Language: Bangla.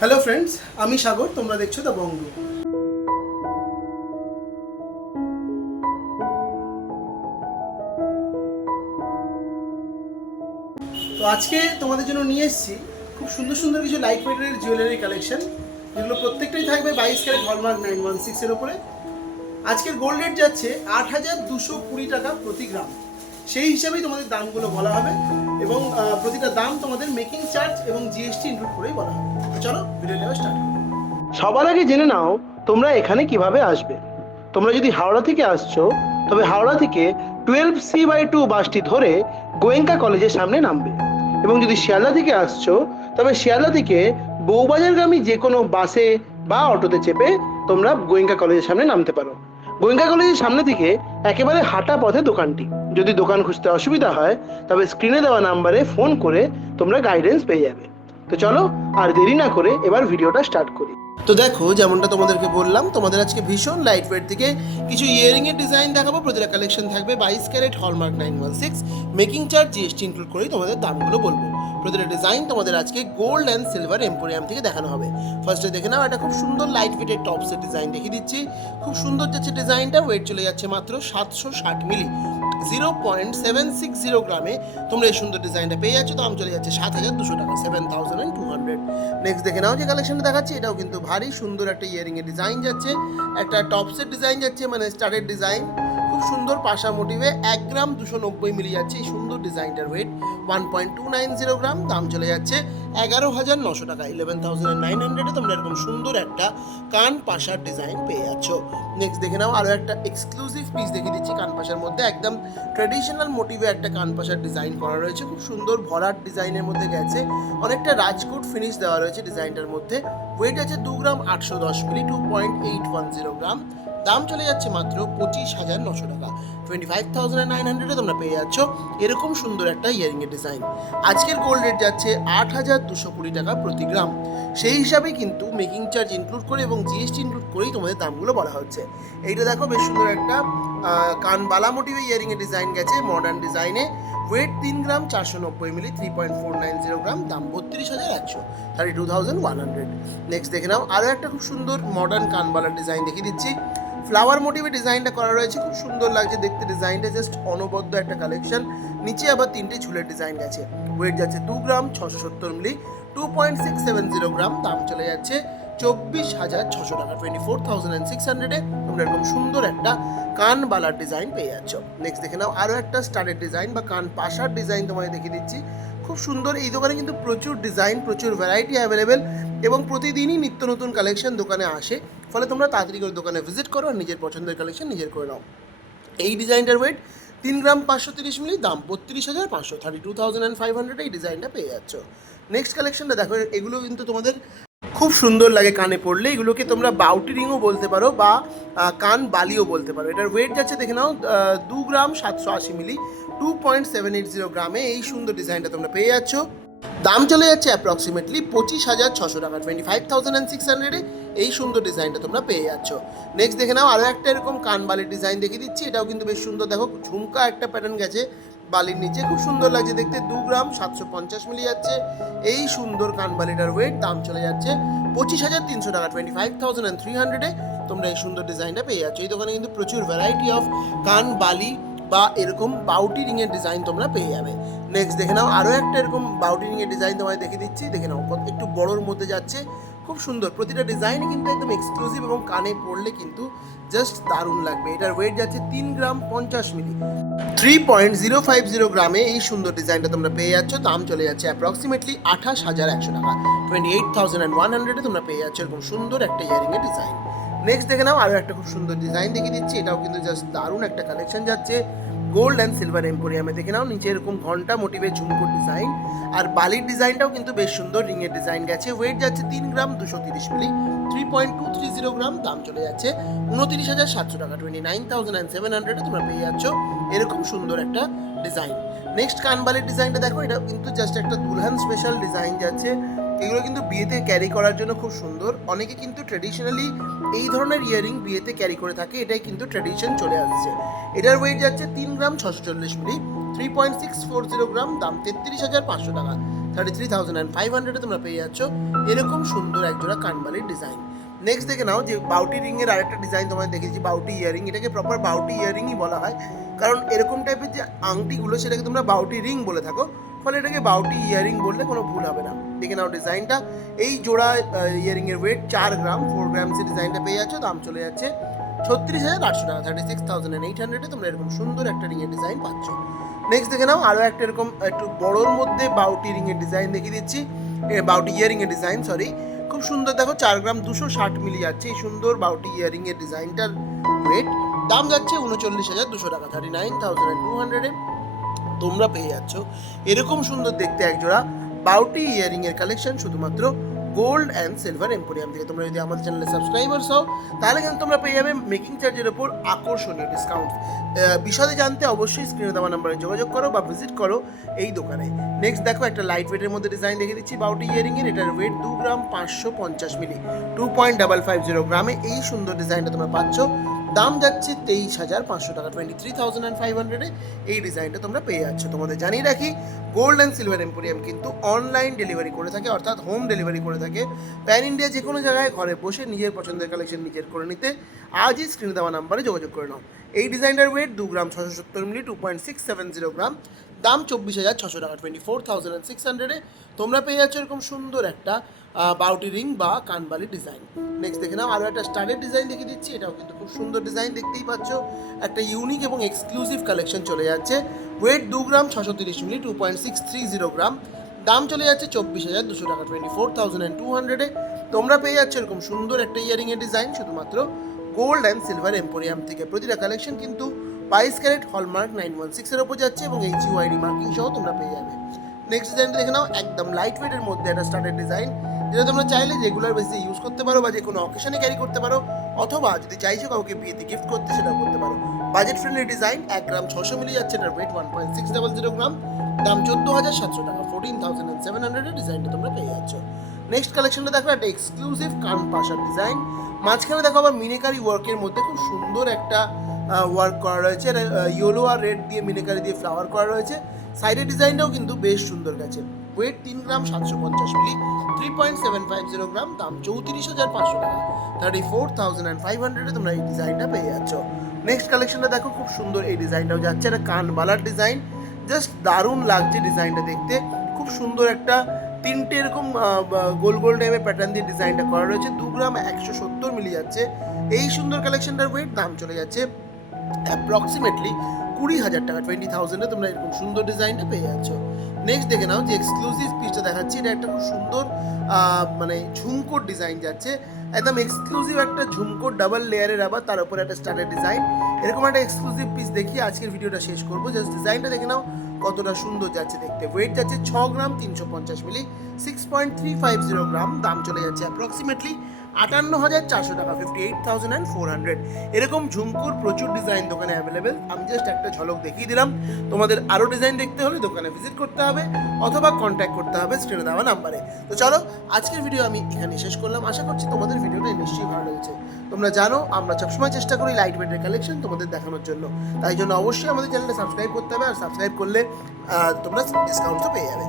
হ্যালো ফ্রেন্ডস আমি সাগর, তোমরা দেখছ দ্য বঙ্গ তো আজকে তোমাদের জন্য নিয়ে এসেছি খুব সুন্দর সুন্দর কিছু লাইট ওয়েটের জুয়েলারি কালেকশন যেগুলো প্রত্যেকটাই থাকবে বাইশ ক্যারেট হলমার্ক নাইন ওয়ান সিক্সের ওপরে আজকের গোল্ড রেট যাচ্ছে আট হাজার দুশো কুড়ি টাকা প্রতি গ্রাম সেই হিসাবেই তোমাদের দামগুলো বলা হবে এবং প্রতিটা দাম তোমাদের মেকিং চার্জ এবং জিএসটি ইনক্লুড করেই বলা হবে। চলো ভিডিও স্টার্ট সবার আগে জেনে নাও, তোমরা এখানে কীভাবে আসবে। তোমরা যদি হাওড়া থেকে আসছো, তবে হাওড়া থেকে টুয়েলভ সি বাই টু বাসটি ধরে গোয়েঙ্কা কলেজের সামনে নামবে। এবং যদি শিয়ালদা থেকে আসছো, তবে শিয়ালদা থেকে বউবাজারগামী যে কোনো বাসে বা অটোতে চেপে তোমরা গোয়েঙ্কা কলেজের সামনে নামতে পারো। গোয়েঙ্কা কলেজের সামনে থেকে একেবারে হাঁটা পথে দোকানটি। যদি দোকান খুঁজতে অসুবিধা হয়, তবে স্ক্রিনে দেওয়া নাম্বারে ফোন করে তোমরা গাইডেন্স পেয়ে যাবে। তো চলো আর দেরি না করে এবার ভিডিওটা স্টার্ট করি। তো দেখো, যেমনটা তোমাদেরকে বললাম, তোমাদের আজকে ভীষণ লাইট ওয়েট থেকে কিছু ইয়ারিং এর ডিজাইন দেখাবো। প্রতিটা কালেকশন থাকবে বাইশ carat hallmark nine one six making charge GST include করেই তোমাদের দামগুলো বলব। প্রতিটা ডিজাইন তোমাদের আজকে গোল্ড অ্যান্ড সিলভার এম্পোরিয়াম থেকে দেখানো হবে। ফার্স্টে দেখে নাও, একটা খুব সুন্দর লাইট ওয়েটের টপসের ডিজাইন দেখিয়ে দিচ্ছি। খুব সুন্দর যাচ্ছে ডিজাইনটা ওয়েট চলে যাচ্ছে মাত্র সাতশো ষাট milli zero point seven six zero গ্রামে তোমরা এই সুন্দর ডিজাইনটা পেয়ে যাচ্ছ দাম চলে যাচ্ছে সাত হাজার দুশো টাকা seven thousand and two hundred next দেখে নাও যে কালেকশনটা দেখাচ্ছি, এটাও কিন্তু ভারী, সুন্দর একটা ইয়ারিংয়ের ডিজাইন যাচ্ছে। একটা টপসের ডিজাইন যাচ্ছে মানে স্টারের ডিজাইন খুব সুন্দর পাশা মোটিভে এক গ্রাম দুশো নব্বই মিলি যাচ্ছে এই সুন্দর ডিজাইনটার weight one point two nine zero gram, দাম চলে যাচ্ছে এগারো হাজার নশো টাকা। ইলেভেন থাউজেন্ড নাইন হান্ড্রেডে তোমরা এরকম সুন্দর একটা কান পাশার ডিজাইন পেয়ে যাচ্ছ। নেক্সট দেখে নাও আরও একটা এক্সক্লুসিভ পিস দেখিয়ে দিচ্ছি কান পাশার মধ্যে। একদম ট্র্যাডিশনাল মোটিভে একটা কান পাশার ডিজাইন করা রয়েছে। খুব সুন্দর ভরাট ডিজাইনের মধ্যে গেছে। অনেকটা রাজকোট ফিনিশ দেওয়া রয়েছে ডিজাইনটার মধ্যে। ওয়েট আছে দু গ্রাম আটশো দশ milli two point eight one zero gram. দাম চলে যাচ্ছে মাত্র পঁচিশ হাজার নশো টাকা। টোয়েন্টি ফাইভ থাউজেন্ড নাইন হান্ড্রেডে তোমরা পেয়ে যাচ্ছ এরকম সুন্দর একটা ইয়ারিংয়ের ডিজাইন আজকের গোল্ড রেট যাচ্ছে আট হাজার দুশো কুড়ি টাকা প্রতি গ্রাম সেই হিসাবে কিন্তু মেকিং চার্জ ইনক্লুড করে এবং জিএসটি ইনক্লুড করেই তোমাদের দামগুলো বলা হচ্ছে। এইটা দেখো বেশ সুন্দর একটা কানবালা মোটিভে ইয়ারিংয়ের ডিজাইন গেছে মডার্ন ডিজাইনে ওয়েট তিন গ্রাম চারশো নব্বই milli three point four nine zero gram দাম বত্রিশ হাজার একশো thirty two thousand one hundred next দেখে নাও আরও একটা খুব সুন্দর মডার্ন কানবালার ডিজাইন দেখিয়ে দিচ্ছি। ফ্লাওয়ার মোটিভে ডিজাইনটা করা রয়েছে, খুব সুন্দর লাগছে দেখতে। ডিজাইনটা জাস্ট অনবদ্য একটা কালেকশন নিচে আবার তিনটে ঝুলের ডিজাইন গেছে ওয়েট যাচ্ছে দু গ্রাম ছশো সত্তর milli. Two point six seven zero gram, দাম চলে যাচ্ছে চব্বিশ হাজার ছশো টাকা। Twenty four thousand and six হান্ড্রেডে তোমরা এরকম সুন্দর একটা কান বালার ডিজাইন পেয়ে যাচ্ছ। নেক্সট দেখে নাও, আরও একটা স্টারের ডিজাইন বা কান পাশার ডিজাইন তোমায় দেখিয়ে দিচ্ছি। খুব সুন্দর। এই দোকানে কিন্তু প্রচুর ডিজাইন প্রচুর ভ্যারাইটি অ্যাভেলেবেল এবং প্রতিদিনই নিত্য নতুন কালেকশন দোকানে আসে। ফলে তোমরা তাড়াতাড়ি করে দোকানে ভিজিট করো আর নিজের পছন্দের কালেকশন নিজের করে নাও। এই ডিজাইনটার ওয়েট তিন গ্রাম পাঁচশো তিরিশ মিলি, দাম বত্রিশ হাজার পাঁচশো thirty two thousand and five hundred এই ডিজাইনটা পেয়ে যাচ্ছ। নেক্সট কালেকশনটা দেখো, এগুলো কিন্তু তোমাদের খুব সুন্দর লাগে কানে পড়লে। এগুলোকে তোমরা বাউটি রিংও বলতে পারো বা কান বালিও বলতে পারো। এটার ওয়েট যাচ্ছে, দেখে নাও দু গ্রাম সাতশো আশি milli. Two point seven eight zero গ্রামে এই সুন্দর ডিজাইনটা তোমরা পেয়ে যাচ্ছ। দাম চলে যাচ্ছে অ্যাপ্রক্সিমেটলি পঁচিশ হাজার ছশো টাকা twenty five thousand and six হান্ড্রেডে এই সুন্দর ডিজাইনটা তোমরা পেয়ে যাচ্ছ। নেক্সট দেখে নাও আরও একটা এরকম কান বালির ডিজাইন দেখিয়ে দিচ্ছি, এটাও কিন্তু বেশ সুন্দর। দেখো, ঝুমকা একটা প্যাটার্ন গেছে বালির নিচে, খুব সুন্দর লাগছে দেখতে, দু গ্রাম সাতশো পঞ্চাশ মিলি যাচ্ছে। এই সুন্দর কানবালিটার ওয়েট দাম চলে যাচ্ছে পঁচিশ হাজার তিনশো টাকা twenty five thousand and three হান্ড্রেডে তোমরা এই সুন্দর ডিজাইনটা পেয়ে যাচ্ছ। এই দোকানে কিন্তু প্রচুর ভ্যারাইটি অফ কান বালি বা এরকম বাউটি রিংয়ের ডিজাইন তোমরা পেয়ে যাবে। নেক্সট দেখে নাও আরও একটা এরকম বাউটি রিংয়ের ডিজাইন তোমায় দেখে দিচ্ছি। দেখে নাও একটু বড়োর মধ্যে যাচ্ছে। খুব সুন্দর, প্রতিটা ডিজাইন কিন্তু একদম এক্সক্লুসিভ এবং কানে পড়লে কিন্তু জাস্ট দারুণ লাগবে। এটার ওয়েট যাচ্ছে তিন গ্রাম পঞ্চাশ milli. Three point zero five zero গ্রামে এই সুন্দর ডিজাইনটা তোমরা পেয়ে যাচ্ছ। দাম চলে যাচ্ছে অ্যাপ্রক্সিমেটলি আঠাশ হাজার একশো টাকা। Twenty eight thousand and one হান্ড্রেডে তোমরা পেয়ে যাচ্ছ এরকম সুন্দর একটা ইয়ারিংয়ের ডিজাইন নেক্সট দেখে নাও আরও একটা খুব সুন্দর ডিজাইন দেখিয়ে দিচ্ছি। এটাও কিন্তু জাস্ট দারুণ একটা কালেকশন যাচ্ছে। গোল্ড অ্যান্ড সিলভার এম্পোরিয়ামে দেখে নাও, নিচে এরকম ঘণ্টা মোটিভের ঝুমকুর ডিজাইন আর বালির ডিজাইনটাও কিন্তু বেশ সুন্দর রিংয়ের ডিজাইন গেছে। ওয়েট যাচ্ছে তিন গ্রাম দুশো তিরিশ milli three point two three zero gram, দাম চলে যাচ্ছে উনত্রিশ হাজার সাতশো টাকা। Twenty nine thousand and seven হান্ড্রেডে তোমরা পেয়ে যাচ্ছ। এরকম সুন্দর একটা ডিজাইন নেক্সট কানবালির ডিজাইনটা দেখো, এটা কিন্তু জাস্ট একটা দুলহান স্পেশাল ডিজাইন যাচ্ছে। এগুলো কিন্তু বিয়েতে ক্যারি করার জন্য খুব সুন্দর। অনেকে কিন্তু ট্রেডিশনালি এই ধরনের ইয়ারিং বিয়েতে ক্যারি করে থাকে, এটাই কিন্তু ট্রেডিশন চলে আসছে। এটার ওয়েট যাচ্ছে তিন গ্রাম ছশো চল্লিশ milli three point six four zero gram, দাম তেত্রিশ হাজার পাঁচশো টাকা। Thirty three thousand and five হান্ড্রেডে তোমরা পেয়ে যাচ্ছ। এরকম সুন্দর একজোড়া কানবালির ডিজাইন নেক্সট দেখে নাও যে বাউটি রিংয়ের আরেকটা ডিজাইন তোমায় দেখেছি বাউটি ইয়ারিং এটাকে প্রপার বাউটি ইয়ারিংই বলা হয়। কারণ এরকম টাইপের যে আংটিগুলো, সেটাকে তোমরা বাউটি রিং বলে থাকো। ফলে এটাকে বাউটি ইয়ারিং বললে কোনো ভুল হবে না। দেখে নাও ডিজাইনটা এই জোড়া ইয়ারিংয়ের ওয়েট চার গ্রাম ফোর গ্রামসের ডিজাইনটা পেয়ে যাচ্ছ, দাম চলে যাচ্ছে ছত্রিশ হাজার আটশো টাকা। থার্টি সিক্স থাউজেন্ড এইট হান্ড্রেডে তোমরা এরকম সুন্দর একটা রিংয়ের ডিজাইন পাচ্ছ। নেক্সট দেখে নাও আরও একটা এরকম একটু বড়োর মধ্যে বাউটি রিংয়ের ডিজাইন দেখিয়ে দিচ্ছি। বাউটি ইয়ারিংয়ের ডিজাইন সরি খুব সুন্দর, দেখো চার গ্রাম দুশো ষাট মিলি যাচ্ছে এই সুন্দর বাউটি ইয়ারিংয়ের ডিজাইনটার ওয়েট দাম যাচ্ছে উনচল্লিশ হাজার দুশো টাকা থার্টি নাইন থাউজেন্ড টু হান্ড্রেডে তোমরা পেয়ে যাচ্ছ। এরকম সুন্দর দেখতে একজোড়া বাউটি ইয়ারিং এর কালেকশন শুধুমাত্র গোল্ড অ্যান্ড সিলভার এম্পোরিয়াম থেকে তোমরা যদি আমাদের চ্যানেলে সাবস্ক্রাইবার্স হও, তাহলে কিন্তু তোমরা পেয়ে যাবে মেকিং চার্জের ওপর আকর্ষণীয় ডিসকাউন্ট বিশদে জানতে অবশ্যই স্ক্রিনে দেওয়া নাম্বারে যোগাযোগ করো বা ভিজিট করো এই দোকানে। নেক্সট দেখো একটা লাইট ওয়েটের মধ্যে ডিজাইন দেখে দিচ্ছি বাউটি ইয়ারিংয়ের এটার ওয়েট দু গ্রাম পাঁচশো পঞ্চাশ milli two point double five zero গ্রামে এই সুন্দর ডিজাইনটা তোমরা পাচ্ছ। দাম যাচ্ছে তেইশ হাজার পাঁচশো টাকা twenty three thousand and five হান্ড্রেডে এই ডিজাইনটা তোমরা পেয়ে যাচ্ছ। তোমাদের জানিয়ে রাখি গোল্ড অ্যান্ড সিলভার এম্পোরিয়াম কিন্তু অনলাইন ডেলিভারি করে থাকে, অর্থাৎ হোম ডেলিভারি করে থাকে। প্যান ইন্ডিয়া যে কোনো জায়গায় ঘরে বসে নিজের পছন্দের কালেকশন নিজের করে নিতে আজই স্ক্রিনে দেওয়া নাম্বারে যোগাযোগ করে নাও। এই ডিজাইনটার ওয়েট দু গ্রাম ছশো সত্তর milli two point six seven zero gram. দাম চব্বিশ হাজার ছশো টাকা টোয়েন্টি ফোর থাউজেন্ড সিক্স হান্ড্রেডে তোমরা পেয়ে যাচ্ছ এরকম সুন্দর একটা বাউটি রিং বা কানবালি ডিজাইন। নেক্সট দেখে নাও আরও একটা স্টারের ডিজাইন দেখিয়ে দিচ্ছি, এটাও কিন্তু খুব সুন্দর ডিজাইন দেখতেই পাচ্ছ। একটা ইউনিক এবং এক্সক্লুসিভ কালেকশন চলে যাচ্ছে। ওয়েট দু গ্রাম, ছশো তিরিশ milli two point six three zero gram. দাম চলে যাচ্ছে চব্বিশ হাজার দুশো টাকা টোয়েন্টি ফোর থাউজেন্ড টু হান্ড্রেডে তোমরা পেয়ে যাচ্ছ এরকম সুন্দর একটা ইয়ারিংয়ের ডিজাইন শুধুমাত্র গোল্ড অ্যান্ড সিলভার এম্পোরিয়াম থেকে। প্রতিটা কালেকশন কিন্তু বাইশ ক্যারেট হলমার্ক নাইন ওয়ান সিক্সের ওপর যাচ্ছে এবং এইচ ইউআইডি মার্কিং সহ তোমরা পেয়ে যাবে। নেক্সট ডিজাইনটা দেখে নাও, একদম লাইট ওয়েটের মধ্যে একটা স্টার্টের ডিজাইন যেটা তোমরা চাইলে রেগুলার বেসিসে ইউজ করতে পারো বা যে কোনো অকেশনে ক্যারি করতে পারো, অথবা যদি চাইছো কাউকে বিয়েতে গিফট করতে, সেটাও করতে পারো। বাজেট ফ্রেন্ডলি ডিজাইন এক গ্রাম ছশো মিলি যাচ্ছে, এটার weight one point six double zero gram দাম চোদ্দ হাজার সাতশো টাকা ফোরটিন থাউজেন্ড অ্যান্ড সেভেন হান্ড্রেডের ডিজাইনটা তোমরা পেয়ে যাচ্ছ। নেক্সট কালেকশনটা দেখো, একটা এক্সক্লুসিভ কান পাশার ডিজাইন মাঝখানে দেখো আবার মিনেকারি ওয়ার্কের মধ্যে খুব সুন্দর একটা ওয়ার্ক করা রয়েছে। ইয়েলো আর রেড দিয়ে মিনেকারি দিয়ে ফ্লাওয়ার করা রয়েছে। সাইডের ডিজাইনটাও কিন্তু বেশ সুন্দর গেছে। ওয়েট তিন গ্রাম সাতশো পঞ্চাশ milli three point seven five zero gram, দাম চৌত্রিশ হাজার পাঁচশো টাকা। Thirty four thousand and five হান্ড্রেডে তোমরা এই ডিজাইনটা পেয়ে যাচ্ছ। নেক্সট কালেকশনটা দেখো, খুব সুন্দর এই ডিজাইনটাও যাচ্ছে। একটা কানবালার ডিজাইন জাস্ট দারুণ লাগছে ডিজাইনটা দেখতে। খুব সুন্দর একটা তিনটে এরকম গোল গোল টাইপের প্যাটার্ন দিয়ে ডিজাইনটা করা রয়েছে। দু গ্রাম একশো সত্তর মিলি যাচ্ছে। এই সুন্দর কালেকশনটার ওয়েট দাম চলে যাচ্ছে অ্যাপ্রক্সিমেটলি কুড়ি হাজার টাকা টোয়েন্টি থাউজেন্ডে তোমরা এরকম সুন্দর ডিজাইনটা পেয়ে যাচ্ছ। নেক্সট দেখে নাও যে এক্সক্লুসিভ পিসটা দেখাচ্ছি, এটা একটা খুব সুন্দর মানে ঝুমকোর ডিজাইন যাচ্ছে। একদম এক্সক্লুসিভ একটা ঝুমকোর ডাবল লেয়ারের আবার তার উপরে একটা স্টারের ডিজাইন এরকম একটা এক্সক্লুসিভ পিস দেখিয়ে আজকের ভিডিওটা শেষ করব। জাস্ট ডিজাইনটা দেখে নাও কতটা সুন্দর যাচ্ছে দেখতে। ওয়েট যাচ্ছে ছ গ্রাম তিনশো পঞ্চাশ milli six point three five zero gram, দাম চলে যাচ্ছে অ্যাপ্রক্সিমেটলি আটান্ন হাজার চারশো টাকা fifty eight thousand and four hundred এরকম ঝুমকুর প্রচুর ডিজাইন দোকানে অ্যাভেলেবেল আমি জাস্ট একটা ঝলক দেখিয়ে দিলাম। তোমাদের আরও ডিজাইন দেখতে হলে দোকানে ভিজিট করতে হবে, অথবা কন্ট্যাক্ট করতে হবে স্ক্রিনে দেওয়া নাম্বারে। তো চলো, আজকের ভিডিও আমি এখানে শেষ করলাম। আশা করছি তোমাদের ভিডিওটা নিশ্চয়ই ভালো লেগেছে। তোমরা জানো, আমরা সবসময় চেষ্টা করি লাইট ওয়েটের কালেকশন তোমাদের দেখানোর জন্য। তাই জন্য অবশ্যই আমাদের চ্যানেলটা সাবস্ক্রাইব করতে হবে, আর সাবস্ক্রাইব করলে তোমরা ডিসকাউন্টও পেয়ে যাবে।